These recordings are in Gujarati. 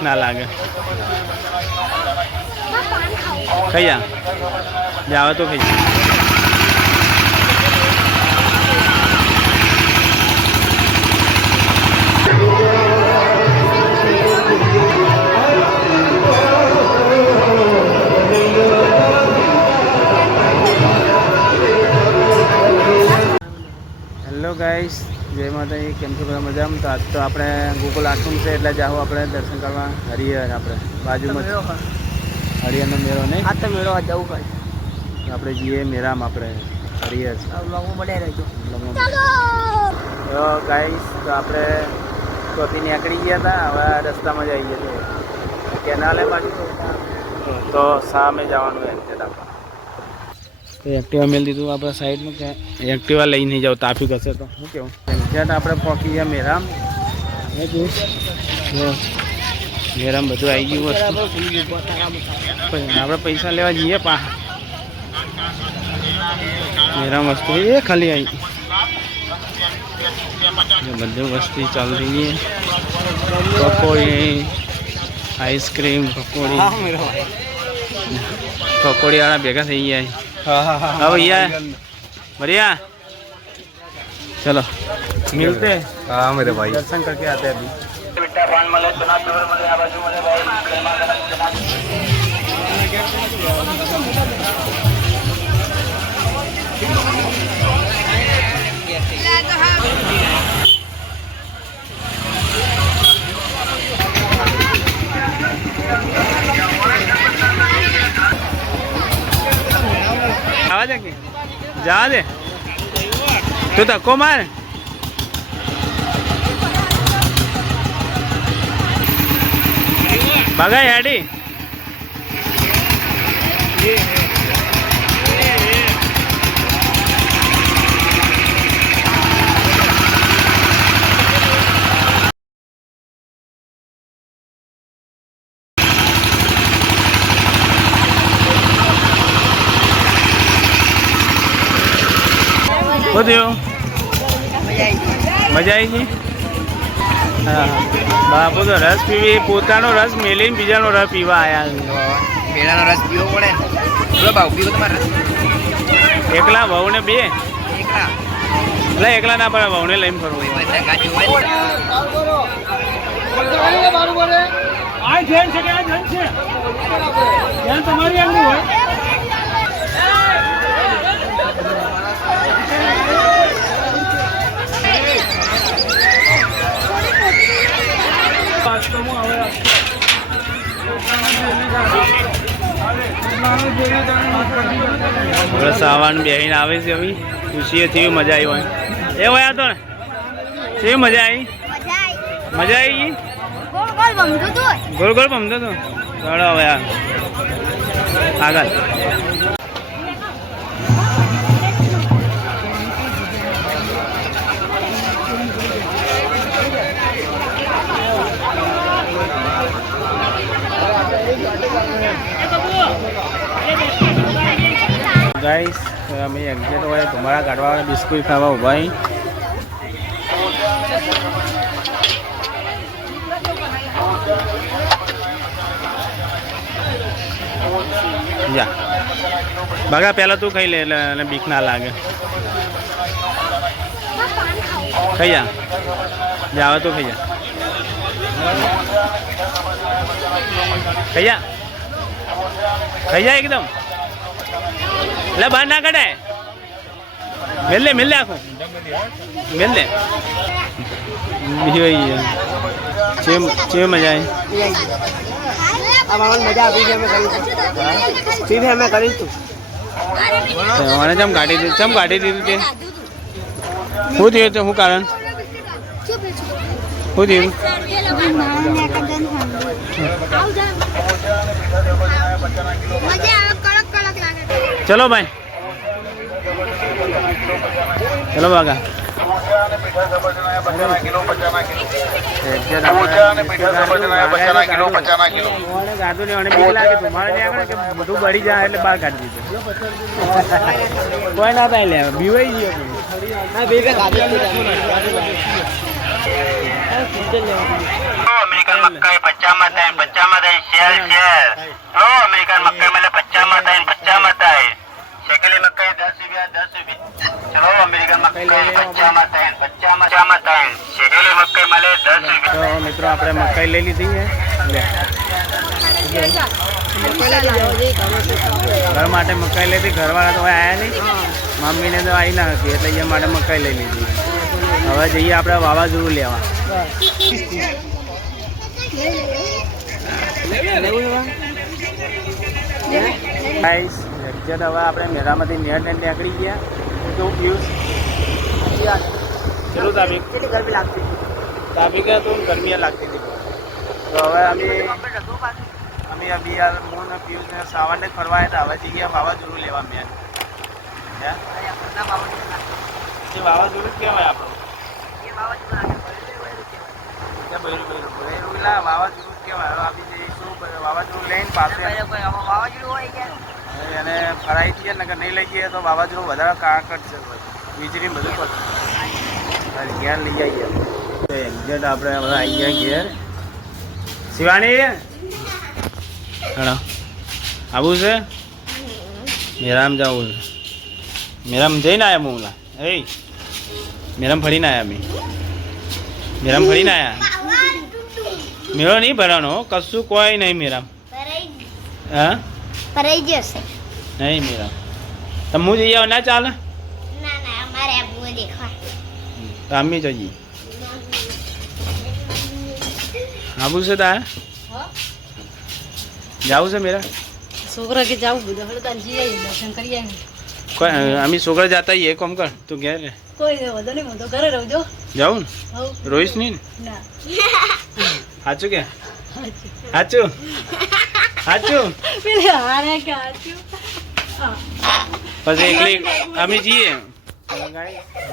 બીક ના લાગે. ખાઈ જા જાવ તો ખાઈ. હેલો ગાઈસ, જય માતાજી. કેમ છો બધા મજામાં? તો આજ તો આપણે ગોકુલ આશ્રમ છે એટલે જાઓ આપણે દર્શન કરવા હરિહર. આપણે બાજુમાં હરિહરનો મેળો નહીં, આ તો મેળો જવું ભાઈ. આપણે જઈએ મેળામાં આપણે હરિહર. તો ગાઈસ, તો આપણે ચોથી નીકળી ગયા હતા. હવે રસ્તામાં જ આવી ગયા છે કેનાલે બાજુ. તો સામે જવાનું એમ છે આપણે. તો એક્ટિવા મેળ દીધું આપણે સાઈડમાં કે એક્ટિવા લઈ નહીં જાવ, ટ્રાફિક હશે તો શું કેવું. ત્યાં આપણે પહોંચી ગયા મેરામ. મેરામ બધું આવી ગયું વસ્તુ. આપણે પૈસા લેવા જઈએ મેરામ વસ્તુ એ ખાલી આવી બધું વસ્તુ ચાલુ થઈ ગઈ. પકોડી, આઈસ્ક્રીમ, પકોડી वाला भेगा सही है. हाँ भैया बढ़िया. चलो मिलते. हाँ मेरे भाई, दर्शन करके आते हैं अभी. आवा जाके जा दे तू धक्को मार. भगा याडी. मजा आई. हाँ बापू तो रस पीवी पोतानो रस मेलीने बीजानो रस पीवा आया. મેળાનો રસ પીવો પડે. બોલો બાપુ, પીવો તમારે રસ? એકલા વહુ ને બે એકલા એટલે એકલા ના પડે, વહુ ને લઈને ફરવું. તમારી આંગળી હોય. સાવન બેહીને આવે છે. હવે ખુશીએ થી મજા આવી હોય એ હોય તો ને કેવી મજા આવી. મજા આવી ગોળ ગોળ ભમતો તો. ચલો હવે આગળ. गाइस અમે એક્ઝેક્ટ હોય તમારા કાઢવા બિસ્કુટ ખાવા ઉભા અહીં. જા બગા પહેલા તું ખાઈ લે એટલે બીક ના લાગે. ખાઈ જા જાવ તો ખાઈ જા. ખાઈ જા ખાઈ જા એકદમ. એટલે બહાર ના કાઢે. મિલ લે આખું મિલ લે. ચેવી મજા આવી. મજા આવી છે. અમે કરીશું. મને ચમ કાઢી દીધું તે શું થયું? તો શું કારણ? શું થયું? चलो भाई चलो बागा. બધું બળી જાય એટલે બહાર કાઢી દીધું. કોઈ ના થાય લે બીવાઈ ગયો. મકાઈ 50 માં થાય 50 માં થાય શેર શેર ઓ અમેરિકન મકાઈ મળે 50 માં થાય 50 માં થાય શેકેલી મકાઈ 10 રૂપિયા ચલો અમેરિકન મકાઈ 50 માં થાય 50 માં થાય શેકેલી મકાઈ મળે 10 રૂપિયા તો મિત્રો આપણે મકાઈ લઈ લીધી છે ઘર માટે મકાઈ લીધી ઘરવાળા તો આવ્યા નહીં મમ્મીને તો આવી ના હતી એટલે એ માટે મકાઈ લઈ લીધી હવે જઈએ આપણે વાવાઝોડું લેવા ગાઈસ એક્ઝેક્ટ હવે આપણે મેળામાંથી નેટ નીકળી ગયા તો વ્યૂઝ ચલો તાબીક ગરમી લાગતી તાબીક તો ગરમી લાગતી હતી તો હવે અમે બિયાર મૂન પિયુષ ને સાવરને ફરવા હતા હવે જઈએ વાવાઝોડું લેવા મેં જે વાવાઝોડું કહેવાય આપણું વાવાઝોડું કહેવાય હવે આપી જઈશું વાવાઝોડું લઈને પાસે અને ફરાઈ જઈએ ને નહીં લઈ જઈએ તો વાવાઝોડું વધારે કાકડ છે વીજળી બધું પડશે ઘેર લઈ આવીએ તો એક્ઝેક્ટ આપણે બધા આવી ગયા ઘેર શિવાની હેલો આવું છે મેરામ જવું છે મેરામ જઈને આવ્યા મુલા એ મેરામ ફરીને આવ્યા મેરામ ફરીને આવ્યા મેળો નહીં ભરવાનો કશું કોઈ નહીં મેરામ હા ભરાઈ જશે નહીં મેરામ તમે હું જઈ આવો ના ચાલે ના અમારે આબુ દેખાય તો અમે જઈએ આવું છે તારે જાવું છે મેરા છોકરા કે જાવું બધું હળતા જઈએ દર્શન કરીએ કોઈ અમે છોકરા જતા એ કોમ કર તું ઘેર રે કોઈ વધુ નહીં હું તો ઘરે રહું જો જાઉં ને હવ રોઈશ નહીં ને ના સાચું કે સાચું સાચું પેલે હારે કે હાચું પછી એકલી અમે જઈએ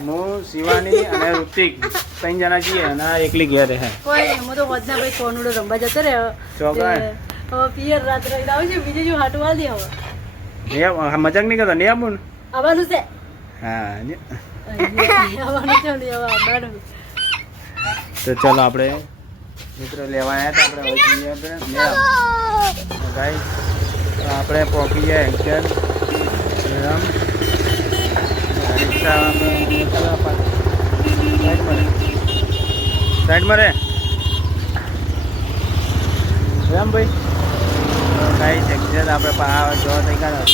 હું શિવાની અને ઋતિક 3 જણા જઈએ અને આ એકલી ઘેર હે કોઈ નહીં હું તો વધના ભાઈ કોનુડો રમવા જતો રે ચોકાય હવે પિયર રાત્રે આવું છે બીજું જો હાટવા દે હવે મજાક નહીં કરતો નહીં આપું ને આવવાનું છે હા આવવાનું છે ને હવે આવવાનું તો ચાલો આપણે મિત્રો લેવા આવ્યા હતા આપણે પહોંચી ગયા એક્ઝેક્ટ મેળામ સાઈડમાં રે એમ ભાઈ ગાઈસ એક્ઝેક્ટ આપણે જોવા થઈ ગયા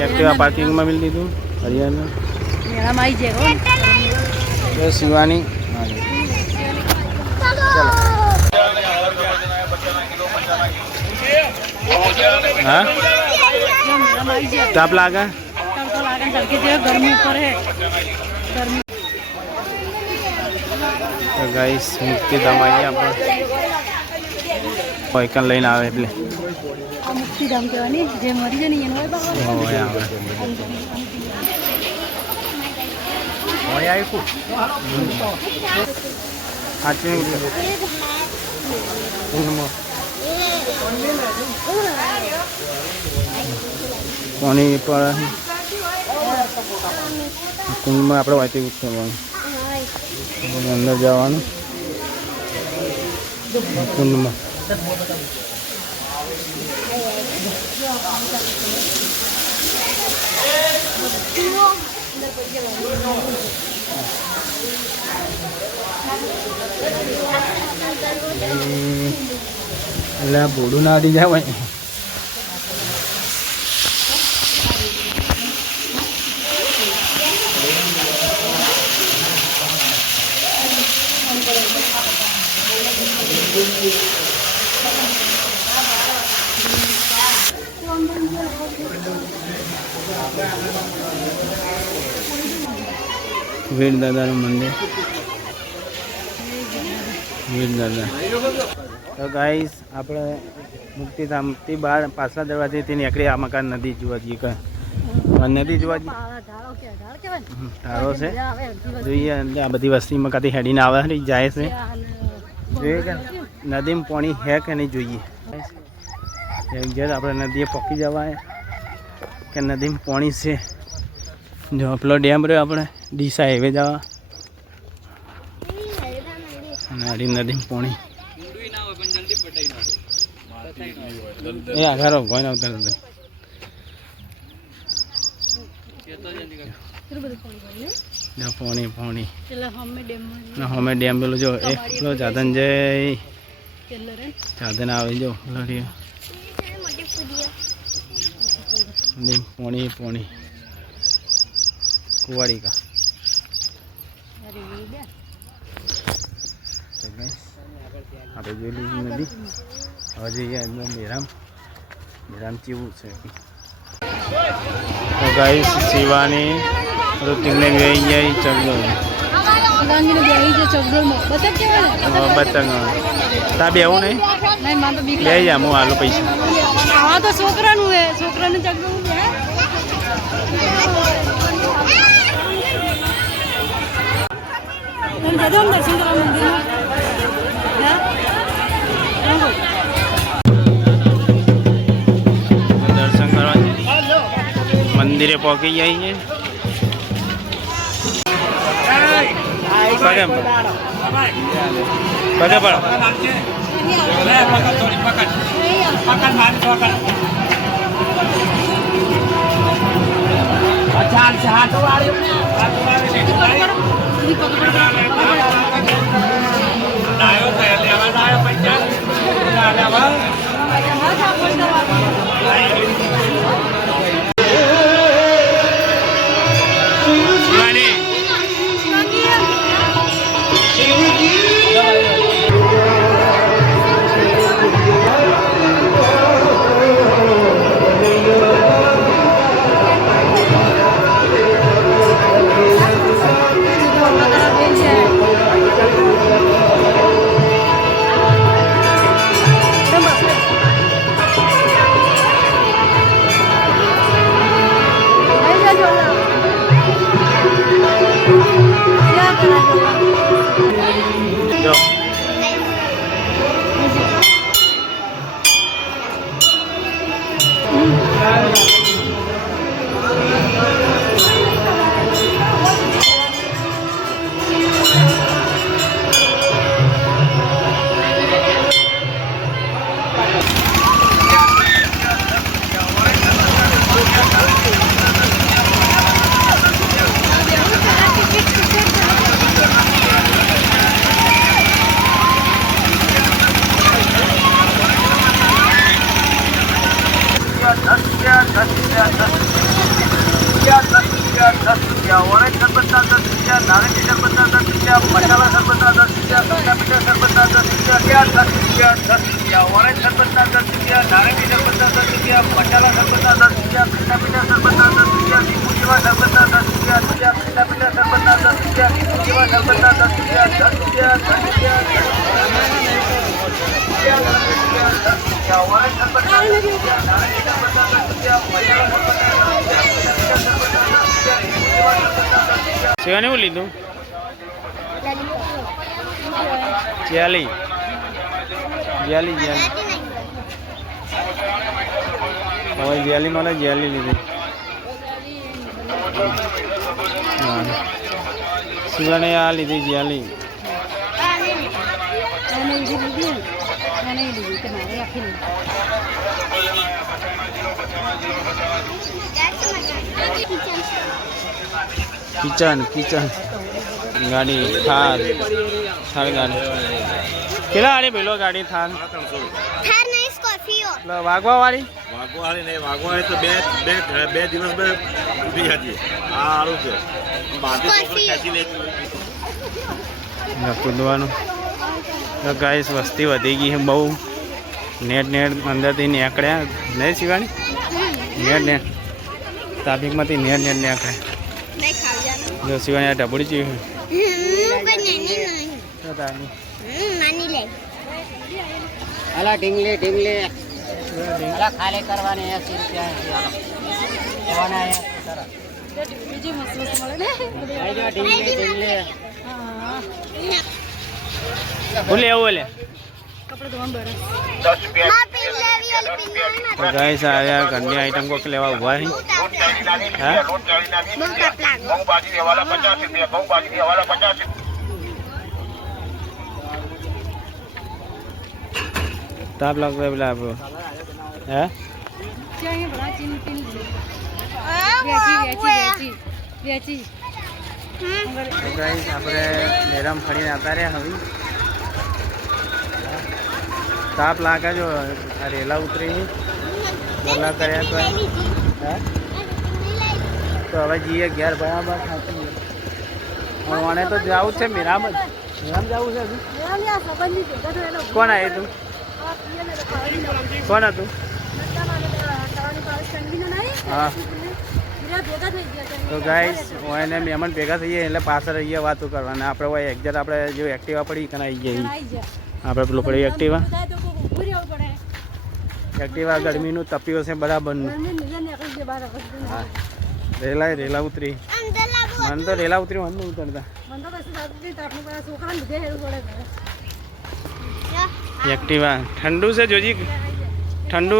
એક્ટિવા પાર્કિંગમાં મિલ દીધું હરિયાણા મેળામાં આવી જાય શિવાની હા તાપ લાગે ગરમી ઉપર હે ગરમી તો ગાઈસ મુક્તિધામ આવી આપણે કોઈકન લઈને આવે એટલે આ મુક્તિધામ કહેવાની જે મરી જાય ને એનો હોય આવે હોય આવ્યું સાચું પાણી પર કુંડમાં આપણે વાંચી ઉઠવાનું અંદર જવાનું કુંડમાં એટલે બોડું ના દી જાય વીર દાદાનું મંદિર વીર દાદા તો ગાઈસ આપણે મુક્તિધામથી બહાર પાછલા દરવાજેથી નીકળી આ મકાન નદી જોવા જઈએ નદી જોવા જઈએ ઢાળો છે જોઈએ આ બધી વસ્તીમાં કાંથી હેડીને આવે જાય છે જોઈએ કે નદીમાં પાણી હે કે નહીં જોઈએ જ્યારે આપણે નદીએ પહોંચી જવાય કે નદીમાં પાણી છે જો પેલો ડેમ રહ્યો આપણે ડીસા હાઈવે જવા અને હરી નદીમાં પાણી એ આઘારો કોઈ ના ઉતર પાણી હમે ડેમ પેલું જો એ પેલો સાધન જઈ સાધન આવે જો પાણી કુવાડી કા આપણે જોઈ લીધી નદી હવે જઈએ એકદમ મેરામ કેવું છે તો ગાઈસ શિવાની ઋતિકને બેસી જાય ચગડોળમાં બતંગ તા બેવું નહીં બે જા હું હાલો પૈસા તો છોકરાનું હે છોકરાને ચગડોળ દર્શન કરવા મંદિરે પહોંચી જાય છે પગે પડો ઓરેન્જ શરબત 10 રૂપિયા, નારંગી શરબત 10 રૂપિયા, મસાલા શરબત 10 રૂપિયા, ઠંડા મીઠા શરબત 10 રૂપિયા, 10 રૂપિયા, ઓરેન્જ શરબત 10 રૂપિયા, નારંગી શરબત 10 રૂપિયા, મસાલા શરબત 10 રૂપિયા, ઠંડા મીઠા શરબત 10 રૂપિયા, લીંબુ જેવા શરબત 10 રૂપિયા, ઠંડા મીઠા શરબત 10 રૂપિયા, લીંબુ જેવા શરબત 10 રૂપિયા, 10 રૂપિયા, 10 રૂપિયા, ઓરેન્જ શરબત 10 રૂપિયા, નારંગી શરબત 10 રૂપિયા, મસાલા શરબત 10 રૂપિયા, શિવાને એવું લીધું જ્યાલી હવે જ્યાલી મળે જ્યાલી લીધી શિવાને આ લીધી જ્યાલી કિચન ગાડી થાર ગાડી કેટલા વાળી પેલો ગાડી થાર થાર નહીં સ્કોર્પિયો વાગવા વાળી નહીં વાગવાળી તો બે દિવસ બે ઉઠી હતી આ સારું છે કૂદવાનું તો ગાઈસ વસ્તી વધી ગઈ છે બહુ નેટ અંદરથી નીકળ્યા નહીં શિવાની નેટ ટ્રાફિકમાંથી નેટ નીકળે જો શિવાની આ ઢબુડી ચી અલા ઢીંગલી અલા ખાલી કરવાની 80 રૂપિયા બીજી મસ્ત મળે ને ઢીંગલી બોલે એવું બોલે કપડે ધોવાનું બરસ તો ગાઈસ આ ઘરની આઈટમ કોક લેવા ઉભા છે હા તાપ લાગતો હોય પેલા આપણો હે ચાય બડા ચીન પીન વેચી વેચી તો ગાઈસ આપણે મેરામ ફરીને આવતા રહ્યા હવે તાપ લાગે જો આ રેલા ઉતરી બોલા કર્યા તો હે તો હવે જઈએ ઘેર બરાબર ખાતી મને તો જવું છે મેરામ જ મેરામ જવું છે હજુ કોણ આવ્યું તું કોણ હતું હા તો ગાઈસ એને મહેમાન ભેગા થઈએ એટલે પાછળ રહીએ વાતો કરવાના આપણે હોય એક્ઝેક્ટ આપણે જો એક્ટિવા પડી કને આવી જઈએ આપણે પેલું પડી એક્ટિવા ગરમીનું તપ્યો છે બરાબરનું હા રેલા ઉતરી મને તો રેલા ઉતરી મને ઉતરતા એક્ટિવા ઠંડુ છે જોજી ઠંડુ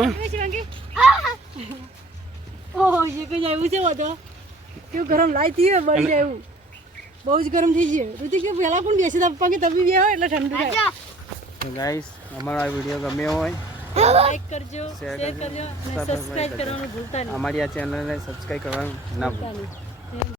ઓહો ये કઈ આવ્યું છે બધો કેવું ગરમ લાઈ થી બળી જાય એવું બહુ જ ગરમ થઈ ગયું ઋતિક કે પહેલા પણ બેસી તા પપ્પા કે તબી બે હોય એટલે ઠંડુ થાય તો ગાઈસ અમારો આ વિડીયો ગમ્યો હોય લાઈક કરજો શેર કરજો અને સબસ્ક્રાઇબ કરવાનું ભૂલતા નહીં અમારી આ ચેનલને સબસ્ક્રાઇબ કરવાનું ના ભૂલતા.